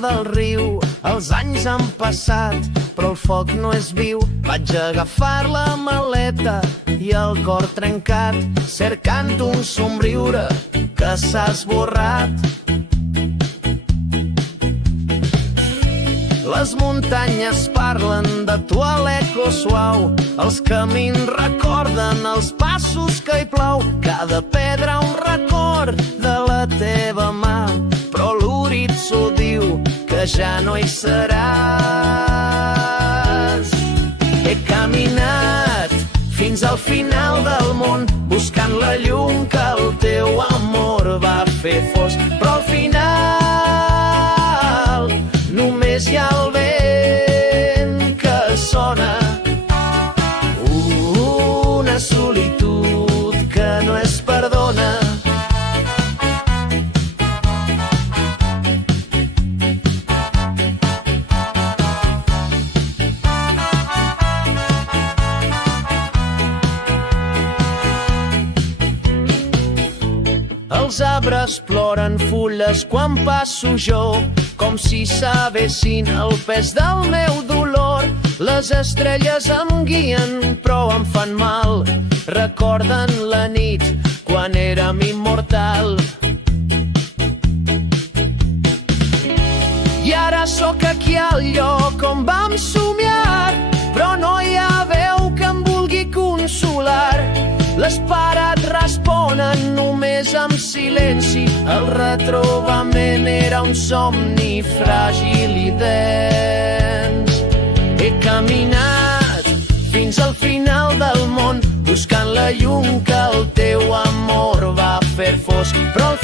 del riu. Els anys han passat, però el foc no és viu. Vaig agafar la maleta i el cor trencat, cercant un somriure que s'ha esborrat. Les muntanyes parlen de tu a l'eco suau, els camins recorden els passos que hi plou. Cada pedra un record de la teva mà, però l'horitzó diu que ja no hi seràs. He caminat fins al final del món, buscant la llum que el teu amor va fer fos, però al final només hi ha el vent que sona, una solitud que no es perdona. Els arbres ploren fulles quan passo jo, com si sabessin el pes del meu dolor. Les estrelles em guien però em fan mal, recorden la nit quan érem immortal. I ara sóc aquí al lloc on vam somiar, però no hi ha veu que em vulgui consolar. Les parets responen només amb silenci, el retrobament era un somni fràgil i dens. He caminat fins al final del món, buscant la llum que el teu amor va fer fos, però al